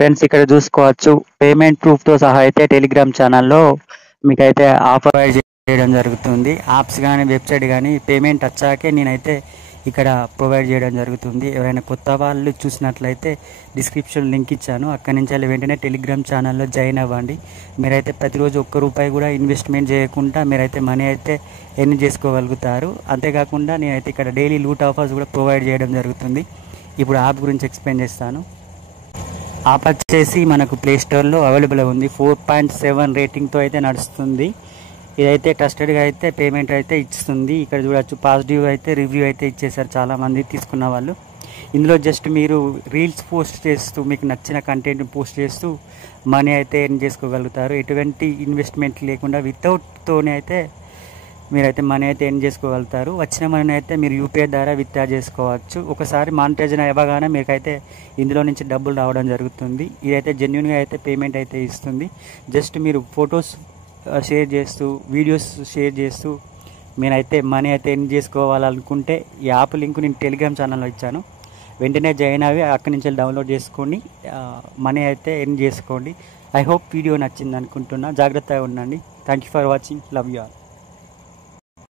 Friends ఇక్కడ చూసుకోవచ్చు payment ప్రూఫ్తో సహా అయితే టెలిగ్రామ్ ఛానల్లో మీకైతే ఆఫర్ చేయడం జరుగుతుంది. యాప్స్ కానీ వెబ్సైట్ కానీ పేమెంట్ వచ్చాకే నేనైతే ఇక్కడ ప్రొవైడ్ చేయడం జరుగుతుంది. ఎవరైనా కొత్త వాళ్ళు చూసినట్లయితే డిస్క్రిప్షన్ లింక్ ఇచ్చాను, అక్కడి నుంచి వెళ్ళి వెంటనే టెలిగ్రామ్ ఛానల్లో జాయిన్ అవ్వండి. మీరైతే ప్రతిరోజు ₹1 కూడా ఇన్వెస్ట్మెంట్ చేయకుండా మీరైతే మనీ అయితే ఎర్న్ చేసుకోగలుగుతారు. అంతేకాకుండా నేనైతే ఇక్కడ డైలీ లూట్ ఆఫర్స్ కూడా ప్రొవైడ్ చేయడం జరుగుతుంది. ఇప్పుడు యాప్ గురించి ఎక్స్ప్లెయిన్ చేస్తాను. యాప్ వచ్చేసి మనకు ప్లేస్టోర్లో అవైలబుల్ ఉంది. 4.7 రేటింగ్తో అయితే నడుస్తుంది. ఇదైతే ట్రస్టెడ్గా అయితే పేమెంట్ అయితే ఇస్తుంది. ఇక్కడ చూడొచ్చు పాజిటివ్ అయితే రివ్యూ అయితే ఇచ్చేసారు చాలామంది తీసుకున్న వాళ్ళు. ఇందులో జస్ట్ మీరు రీల్స్ పోస్ట్ చేస్తూ మీకు నచ్చిన కంటెంట్ పోస్ట్ చేస్తూ మనీ అయితే ఎర్న్ చేసుకోగలుగుతారు. ఎటువంటి ఇన్వెస్ట్మెంట్ లేకుండా వితౌట్తోనే అయితే మీరైతే మనీ అయితే ఎర్న్ చేసుకోగలుగుతారు. వచ్చిన మనీ అయితే మీరు యూపీఐ ద్వారా విత్డ్రా చేసుకోవచ్చు. ఒకసారి మానిటైజేషన్ అవ్వగానే మీకైతే ఇందులో నుంచి డబ్బులు రావడం జరుగుతుంది. ఇదైతే జెన్యున్గా అయితే పేమెంట్ అయితే ఇస్తుంది. జస్ట్ మీరు ఫొటోస్ షేర్ చేస్తూ వీడియోస్ షేర్ చేస్తూ నేనైతే మనీ అయితే ఎర్న్ చేసుకోవాలనుకుంటే ఈ యాప్ లింక్ నేను టెలిగ్రామ్ ఛానల్లో ఇచ్చాను, వెంటనే జాయిన్ అవి అక్కడి నుంచి డౌన్లోడ్ చేసుకొని మనీ అయితే ఎర్న్ చేసుకోండి. ఐ హోప్ వీడియో నచ్చింది అనుకుంటున్నా. జాగ్రత్తగా ఉండండి. Thank you for watching. Love you all.